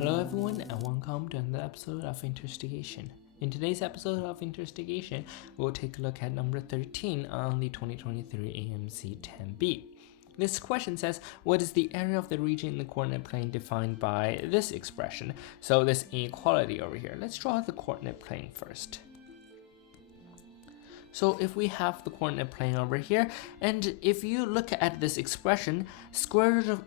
Hello everyone and welcome to another episode of Investigation. In today's episode of Investigation, we'll take a look at number 13 on the 2023 AMC 10B. This question says, what is the area of the region in the coordinate plane defined by this expression? So this inequality over here. Let's draw the coordinate plane first. So if we have the coordinate plane over here, and if you look at this expression, absolute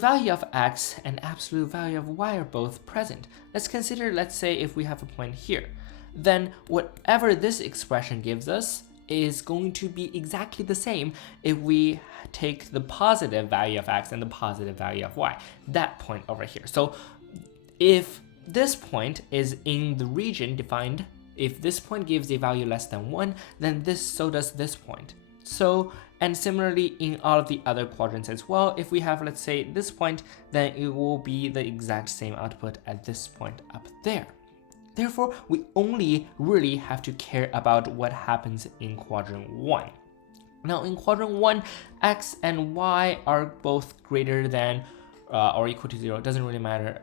value of x and absolute value of y are both present. Let's consider, let's say if we have a point here, then whatever this expression gives us is going to be exactly the same if we take the positive value of x and the positive value of y, that point over here. So if this point is in the region defined, if this point gives a value less than 1, then so does this point. So, and similarly in all of the other quadrants as well, if we have, let's say, this point, then it will be the exact same output at this point up there. Therefore, we only really have to care about what happens in quadrant 1. Now, in quadrant 1, x and y are both greater than or equal to 0. It doesn't really matter.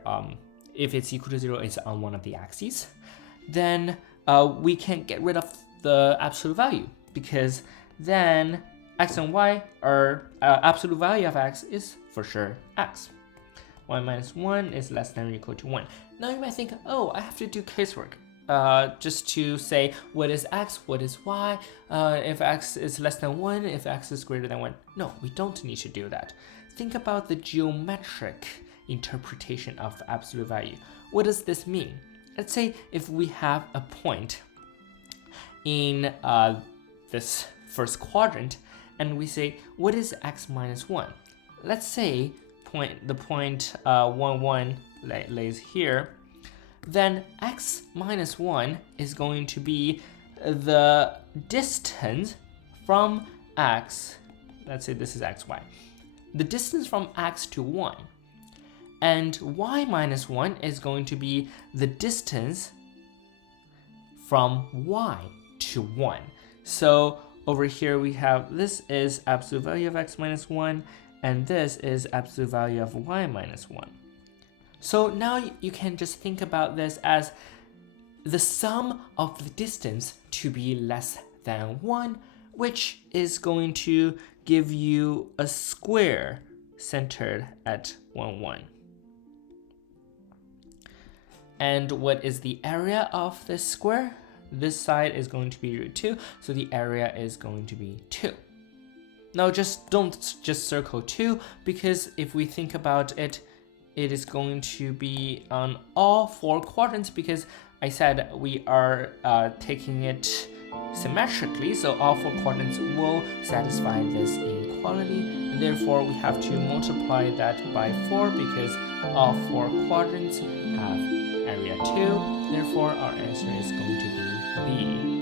If it's equal to 0, it's on one of the axes. Then we can get rid of the absolute value, because then x and y are absolute value of x is for sure x. Y minus 1 is less than or equal to 1. Now you might think, oh, I have to do casework just to say what is x, what is y, if x is less than 1, if x is greater than 1. No, we don't need to do that. Think about the geometric interpretation of absolute value. What does this mean? Let's say if we have a point in this first quadrant, and we say, what is x minus 1? Let's say the point 1, 1 lays here, then x minus 1 is going to be the distance from x, let's say this is xy, the distance from x to 1. And y minus 1 is going to be the distance from y to 1. So over here we have, this is absolute value of x minus 1, and this is absolute value of y minus 1. So now you can just think about this as the sum of the distance to be less than 1, which is going to give you a square centered at 1, 1. And what is the area of this square? This side is going to be root 2, so the area is going to be 2. Now don't just circle 2, because if we think about it, it is going to be on all 4 quadrants, because I said we are taking it symmetrically, so all 4 quadrants will satisfy this inequality, and therefore we have to multiply that by 4, because all 4 quadrants have area 2, therefore our answer is going to be B.